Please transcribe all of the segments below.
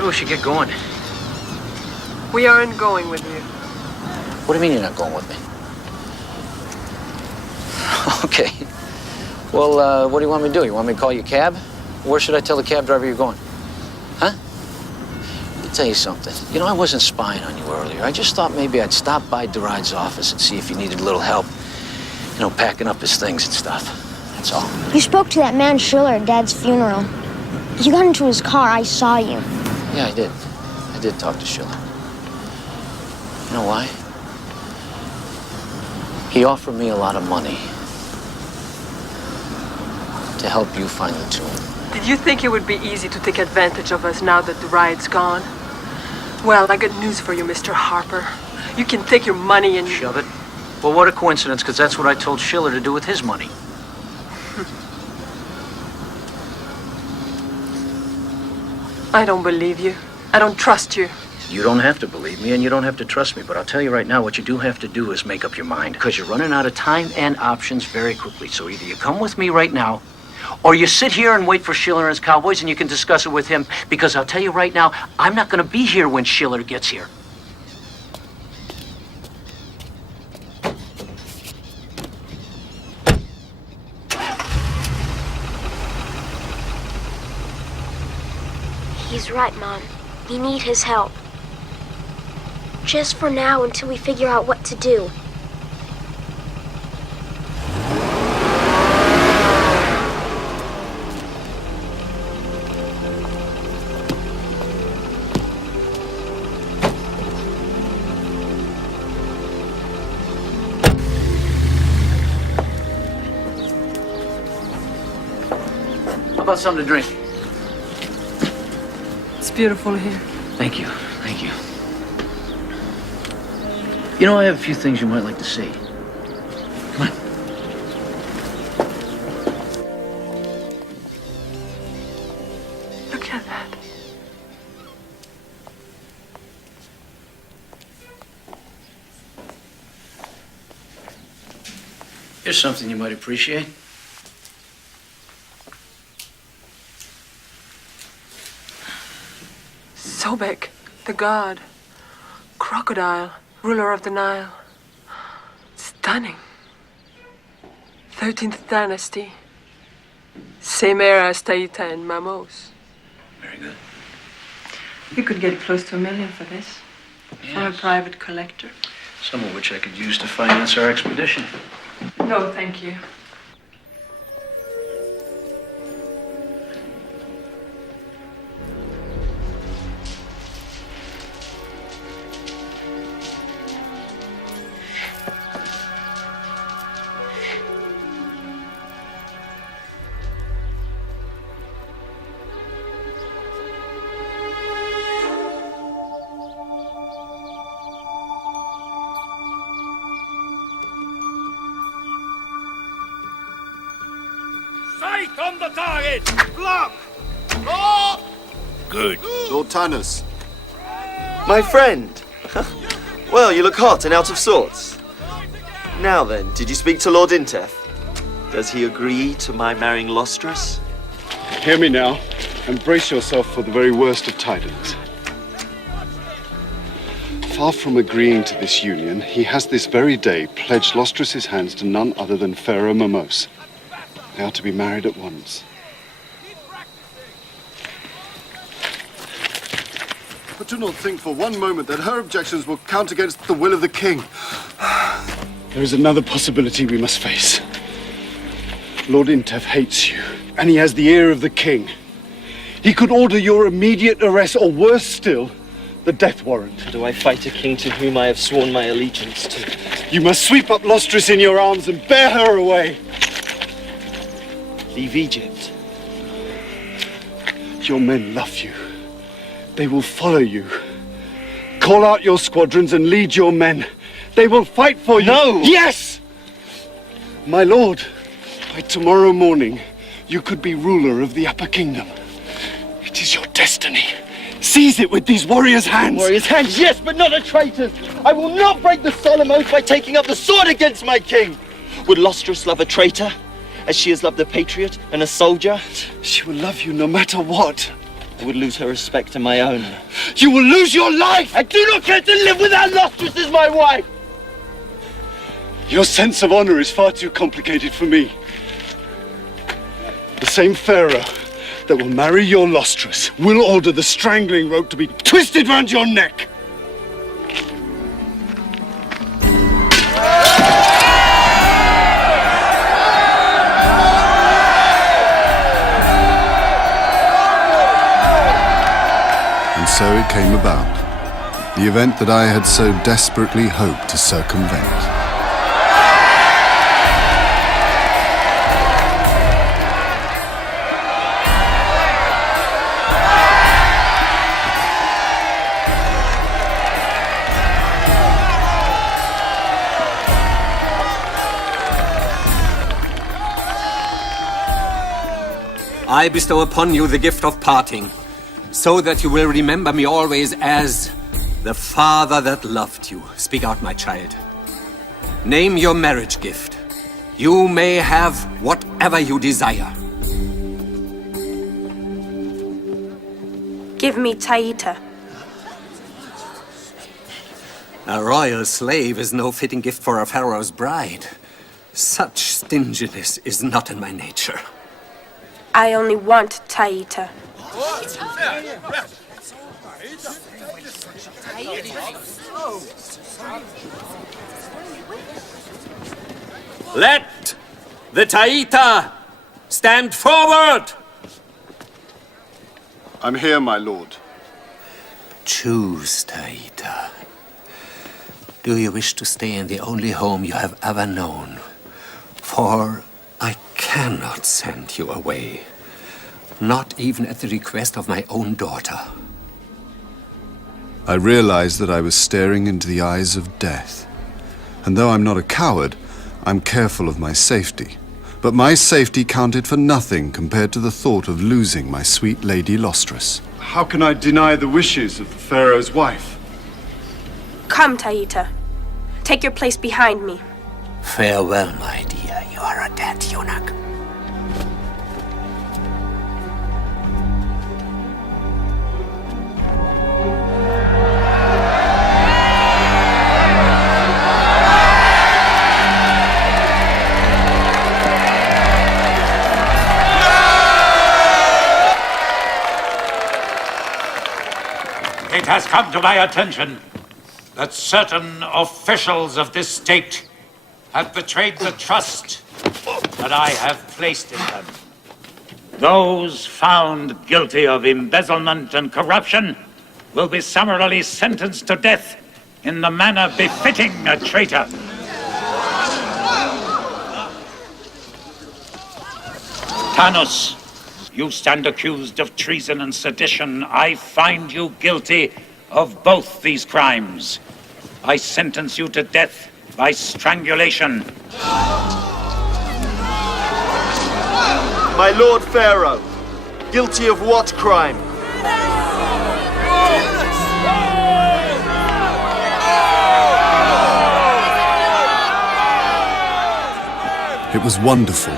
Maybe we should get going. We aren't going with you. What do you mean you're not going with me? Okay. Well, what do you want me to do? You want me to call you a cab? Where should I tell the cab driver you're going? Huh? Let me tell you something. You know, I wasn't spying on you earlier. I just thought maybe I'd stop by Deride's office and see if you needed a little help. You know, packing up his things and stuff. That's all. You spoke to that man Schiller at Dad's funeral. You got into his car. I saw you. Yeah, I did. I did talk to Schiller. You know why? He offered me a lot of money to help you find the tomb. Did you think it would be easy to take advantage of us now that the ride's gone? Well, I got news for you, Mr. Harper. You can take your money and... Shove it. Well, what a coincidence, because that's what I told Schiller to do with his money. I don't believe you. I don't trust you. You don't have to believe me, and you don't have to trust me, but I'll tell you right now, what you do have to do is make up your mind, because you're running out of time and options very quickly. So either you come with me right now, or you sit here and wait for Schiller and his cowboys, and you can discuss it with him, because I'll tell you right now, I'm not going to be here when Schiller gets here. He's right, Mom. We need his help. Just for now, until we figure out what to do. How about something to drink? It's beautiful here. Thank you. Thank you. You know, I have a few things you might like to see. Come on. Look at that. Here's something you might appreciate. Sobek, the god. Crocodile, ruler of the Nile. Stunning. 13th dynasty. Same era as Taita and Mamos. Very good. You could get close to $1 million for this. Yes. From a private collector. Some of which I could use to finance our expedition. No, thank you. Sight on the target! Block! Block! Good. Lord Tynus. My friend. Well, you look hot and out of sorts. Now then, did you speak to Lord Intef? Does he agree to my marrying Lostris? Hear me now, and brace yourself for the very worst of tidings. Far from agreeing to this union, he has this very day pledged Lostris' hands to none other than Pharaoh Mamos. They are to be married at once. But do not think for one moment that her objections will count against the will of the king. There is another possibility we must face. Lord Intef hates you, and he has the ear of the king. He could order your immediate arrest, or worse still, the death warrant. Do I fight a king to whom I have sworn my allegiance to? You must sweep up Lostris in your arms and bear her away. Leave Egypt. Your men love you. They will follow you. Call out your squadrons and lead your men. They will fight for you. No! Yes! My lord, by tomorrow morning, you could be ruler of the Upper Kingdom. It is your destiny. Seize it with these warriors' hands. Warriors' hands, yes, but not a traitor's. I will not break the solemn oath by taking up the sword against my king. Would Lostris love a traitor, as she has loved a patriot and a soldier? She will love you no matter what. I would lose her respect and my own. You will lose your life! I do not care to live without Lustrous as my wife! Your sense of honor is far too complicated for me. The same pharaoh that will marry your Lustrous will order the strangling rope to be twisted round your neck. And so it came about, the event that I had so desperately hoped to circumvent. I bestow upon you the gift of parting, so that you will remember me always as the father that loved you. Speak out, my child. Name your marriage gift. You may have whatever you desire. Give me Taita. A royal slave is no fitting gift for a pharaoh's bride. Such stinginess is not in my nature. I only want Taita. Let the Taita stand forward! I'm here, my lord. Choose, Taita. Do you wish to stay in the only home you have ever known? For I cannot send you away. Not even at the request of my own daughter. I realized that I was staring into the eyes of death. And though I'm not a coward, I'm careful of my safety. But my safety counted for nothing compared to the thought of losing my sweet Lady Lustrous. How can I deny the wishes of the pharaoh's wife? Come, Taita. Take your place behind me. Farewell, my dear. You are a dead eunuch. It has come to my attention that certain officials of this state have betrayed the trust that I have placed in them. Those found guilty of embezzlement and corruption will be summarily sentenced to death in the manner befitting a traitor. Tanos, you stand accused of treason and sedition. I find you guilty of both these crimes. I sentence you to death by strangulation. My lord Pharaoh, guilty of what crime? It was wonderful.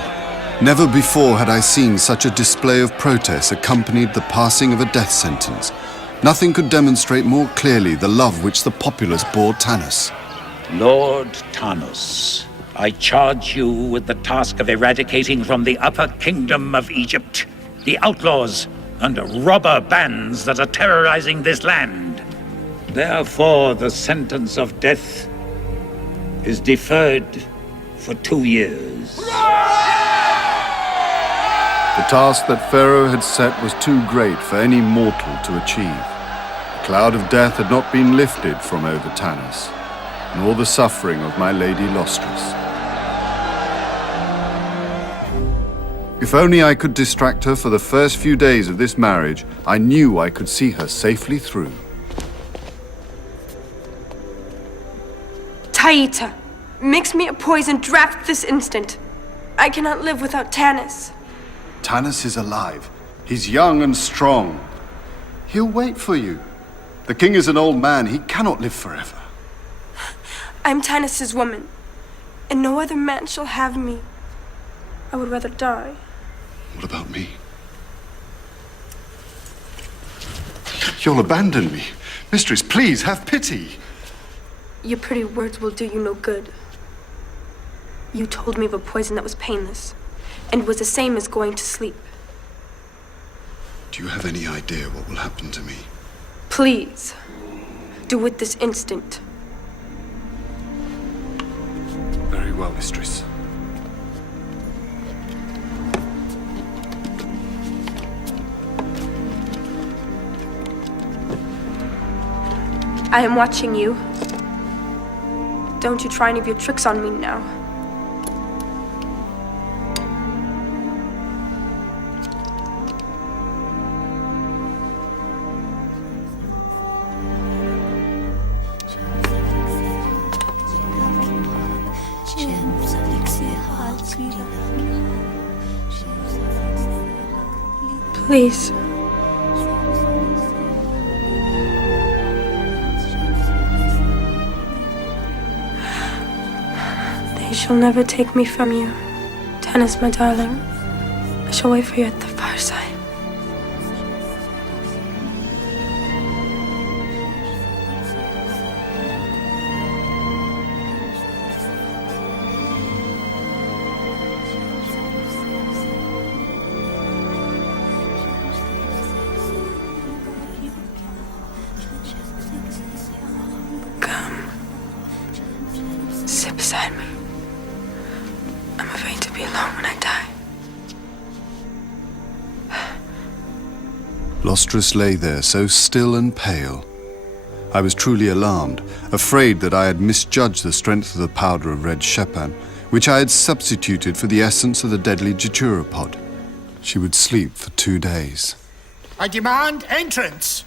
Never before had I seen such a display of protest accompanied the passing of a death sentence. Nothing could demonstrate more clearly the love which the populace bore Tanos. Lord Tanos, I charge you with the task of eradicating from the upper kingdom of Egypt the outlaws and robber bands that are terrorizing this land. Therefore, the sentence of death is deferred for 2 years. The task that Pharaoh had set was too great for any mortal to achieve. The cloud of death had not been lifted from over Tanos, nor the suffering of my Lady Lustrous. If only I could distract her for the first few days of this marriage, I knew I could see her safely through. Taita, mix me a poison draft this instant. I cannot live without Tanis. Tanis is alive. He's young and strong. He'll wait for you. The king is an old man. He cannot live forever. I'm Tanis's woman, and no other man shall have me. I would rather die. What about me? You'll abandon me. Mistress, please, have pity. Your pretty words will do you no good. You told me of a poison that was painless, and was the same as going to sleep. Do you have any idea what will happen to me? Please, do it this instant. Very well, mistress. I am watching you. Don't you try any of your tricks on me now. Please. They shall never take me from you. Tennis, my darling. I shall wait for you at the fireside. Sit beside me. I'm afraid to be alone when I die. Lustrous lay there, so still and pale. I was truly alarmed, afraid that I had misjudged the strength of the powder of red shepan, which I had substituted for the essence of the deadly datura pod. She would sleep for 2 days. I demand entrance!